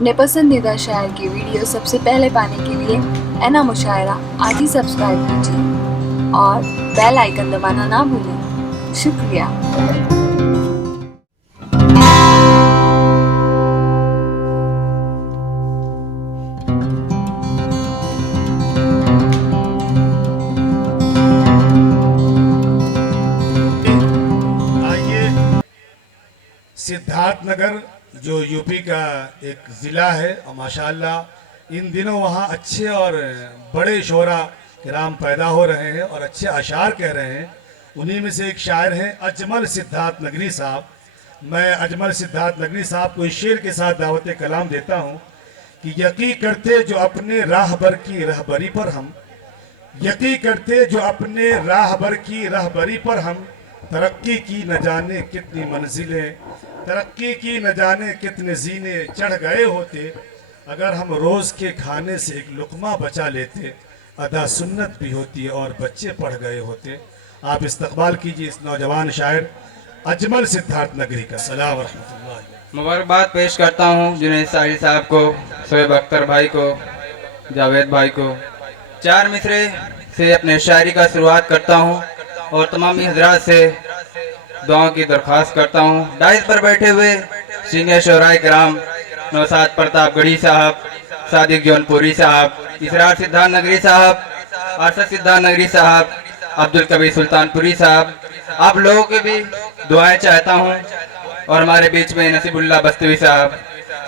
अपने पसंदीदा शायर की वीडियो सबसे पहले पाने के लिए एना मुशायरा आज ही सब्सक्राइब कीजिए और बेल आइकन दबाना ना भूलें। शुक्रिया। सिद्धार्थनगर जो यूपी का एक ज़िला है और माशाअल्लाह इन दिनों वहाँ अच्छे और बड़े शोरा किराम पैदा हो रहे हैं और अच्छे अशार कह रहे हैं। उन्हीं में से एक शायर हैं अजमल सिद्धार्थ नगरी साहब। मैं अजमल सिद्धार्थ नगरी साहब को इस शेर के साथ दावत कलाम देता हूँ कि यकी करते जो अपने राहबर की रहबरी पर हम, यकी करते जो अपने राहबर की रहबरी पर हम, तरक्की की न जाने कितनी मंजिलें, तरक्की की न जाने कितने जीने चढ़ गए होते, अगर हम रोज़ के खाने से एक लुकमा बचा लेते, अदा सुन्नत भी होती और बच्चे पढ़ गए होते। आप इस्तकबाल कीजिए इस नौजवान शायर अजमल सिद्धार्थ नगरी का। सलाम व रहमतुल्लाह। मुबारकबाद पेश करता हूँ जुनैद साहिल साहब को, शोएब अख्तर भाई को, जावेद भाई को। चार मिसरे से अपने शायरी का शुरुआत करता हूँ और तमामी हजरात से दुआओं की दरख्वास्त करता हूँ। डाइस पर बैठे हुए सीनियर शोराए कराम नौसाद प्रताप गढ़ी साहब, सादिक जौनपुरी साहब, इसरार सिद्धार्थ नगरी साहब, अरशद सिद्धार्थ नगरी साहब, अब्दुल कबीर सुल्तानपुरी साहब, आप लोगों की भी दुआएं चाहता हूँ और हमारे बीच में नसीबुल्लाह बस्तवी साहब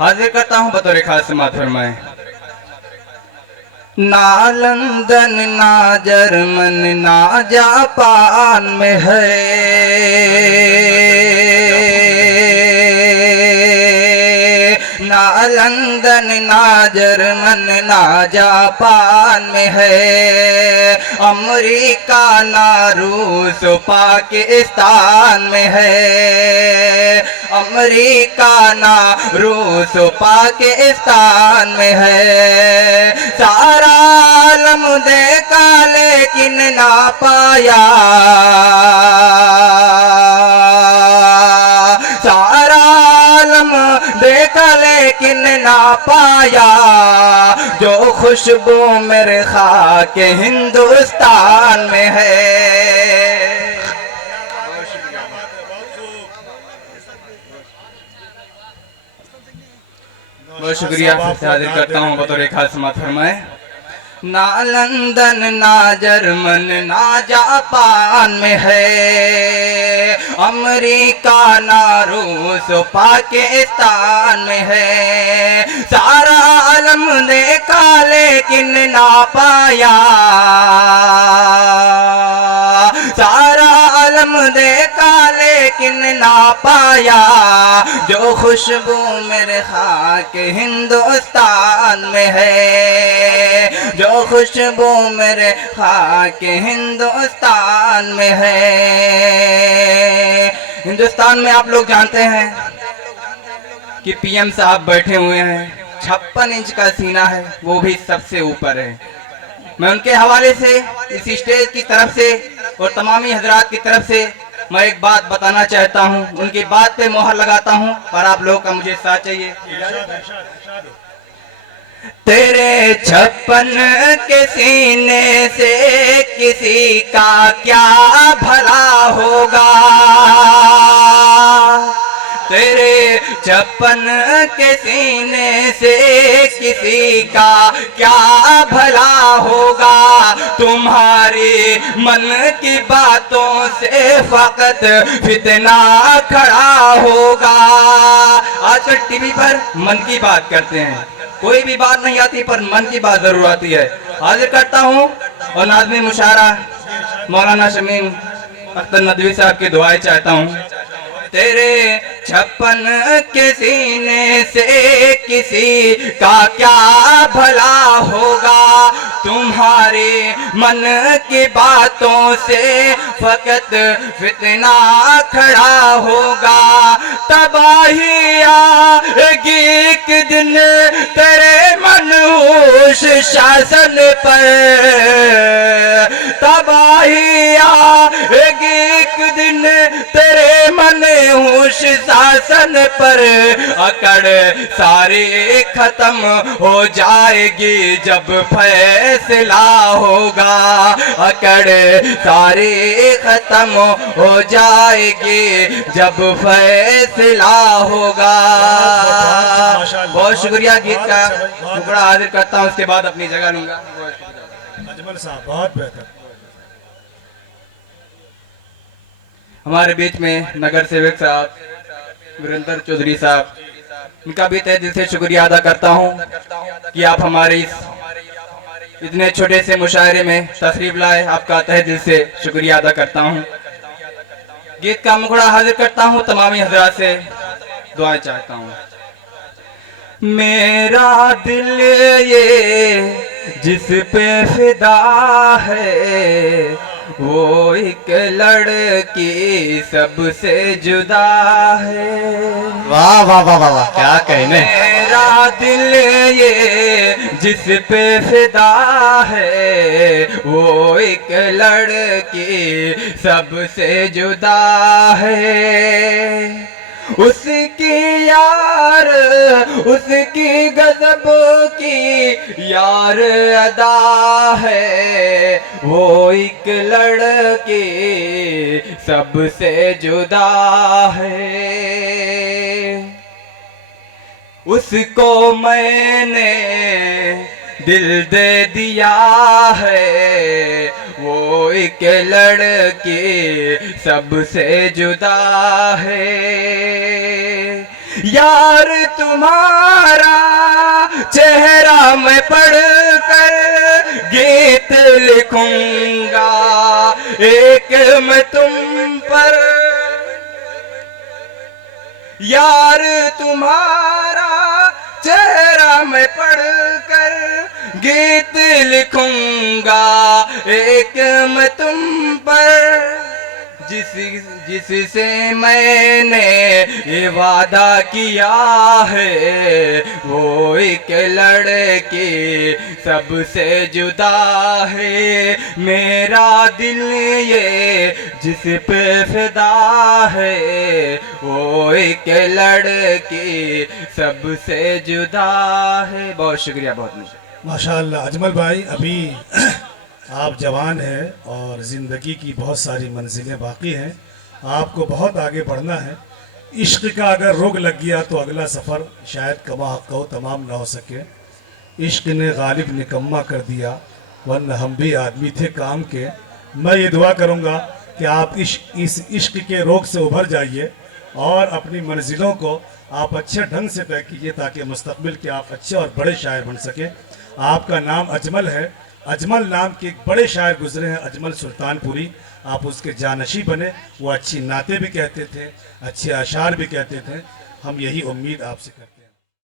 हाजिर करता हूँ बतौर खास समात फरमाएं। ना लंदन ना जर्मन ना जापान में है, ना लंदन ना जर्मन ना जापान में है, अमेरिका ना रूस पाकिस्तान में है, अमेरिका ना रूस पाकिस्तान में है। सारा आलम देखा लेकिन ना पाया, सारा आलम देखा लेकिन ना पाया, जो खुशबू मेरे खाके हिंदुस्तान में है। बहुत शुक्रिया से हाजिर करता हूँ बतौर खास समात फरमाए। ना लंदन ना जर्मन ना जापान में है, अमेरिका ना रूस पाकिस्तान में है, सारा आलम देखा लेकिन ना पाया, सारा आलम देखा लेकिन ना पाया, जो खुशबू मेरे खाक हिंदुस्तान में है, जो खुशबू मेरे खाक हिंदुस्तान में है। हिंदुस्तान में आप लोग जानते हैं कि पीएम साहब बैठे हुए हैं, 56 इंच का सीना है, वो भी सबसे ऊपर है। मैं उनके हवाले से इस स्टेज की तरफ से और तमामी हजरात की तरफ से मैं एक बात बताना चाहता हूँ, उनकी बात पे मोहर लगाता हूँ पर आप लोगों का मुझे साथ चाहिए। तेरे 56 के सीने से किसी का क्या भला होगा, तेरे 56 के सीने से किसी का क्या भला होगा, तुम्हारी मन की बातों से फकत फितना खड़ा होगा। आजकल टीवी पर मन की बात करते हैं, कोई भी बात नहीं आती पर मन की बात जरूर आती है। हाजिर करता हूँ और नाज़मी मुशारा मौलाना शमीम अख्तर नदवी साहब की दुआएं चाहता हूँ। तेरे 56 के सीने से किसी का क्या भला होगा, तुम्हारे मन की बातों से फकत फितना खड़ा होगा। तबाही आएगी एक दिन तेरे मनहूस शासन पर, तबाही आएगी एक दिन तेरे मनहूस शासन पर अकड़ सारी खत्म हो जाएगी जब फैसला होगा। अकड़ सारी खत्म हो जाएगी जब फैसला होगा। बहुत शुक्रिया। गीत का टुकड़ा हाजिर करता हूँ, उसके बाद अपनी जगह लूंगा। अजमल साहब बहुत बेहतर। हमारे बीच में नगर सेवक साहब वीरेंद्र चौधरी साहब, इनका भी तहे दिल से शुक्रिया अदा करता हूँ कि आप हमारे इस इतने छोटे से मुशायरे में तशरीफ लाए। आपका तहे दिल से शुक्रिया अदा करता हूँ। गीत का मुखड़ा हाजिर करता हूँ, तमामी हजरात से दुआएं चाहता हूँ। मेरा दिल ये जिस पे फिदा है वो एक लड़की सबसे जुदा है। वाह वाह वाह वाह वाह, क्या कहने। मेरा दिल ये जिस पे फिदा है वो एक लड़की सबसे जुदा है। उसकी यार उसकी गजब की यार अदा है वो एक लड़की सबसे जुदा है। उसको मैंने दिल दे दिया है वो एक लड़की सबसे जुदा है। यार तुम्हारा चेहरा मैं पढ़कर गीत लिखूंगा एक मैं तुम पर। यार तुम्हारा चेहरा मैं पढ़कर गीत लिखूंगा एक मैं तुम पर। जिससे मैंने ये वादा किया है वो एक लड़की सबसे जुदा है। मेरा दिल ये जिस पे फिदा है वो एक लड़की सबसे जुदा है। बहुत शुक्रिया, बहुत माशाअल्लाह। अजमल भाई, अभी आप जवान हैं और ज़िंदगी की बहुत सारी मंजिलें बाकी हैं, आपको बहुत आगे बढ़ना है। इश्क का अगर रोग लग गया तो अगला सफ़र शायद कमा हक़ तमाम ना हो सके। इश्क ने गालिब निकम्मा कर दिया वरना हम भी आदमी थे काम के। मैं ये दुआ करूँगा कि आप इस इश्क के रोग से उभर जाइए और अपनी मंजिलों को आप अच्छे ढंग से तय कीजिए ताकि मुस्तक़बिल के आप अच्छे और बड़े शायर बन सकें। आपका नाम अजमल है, अजमल नाम के एक बड़े शायर गुजरे हैं, अजमल सुल्तानपुरी। आप उसके जानशी बने। वो अच्छी नाते भी कहते थे, अच्छे अशार भी कहते थे। हम यही उम्मीद आपसे करते हैं।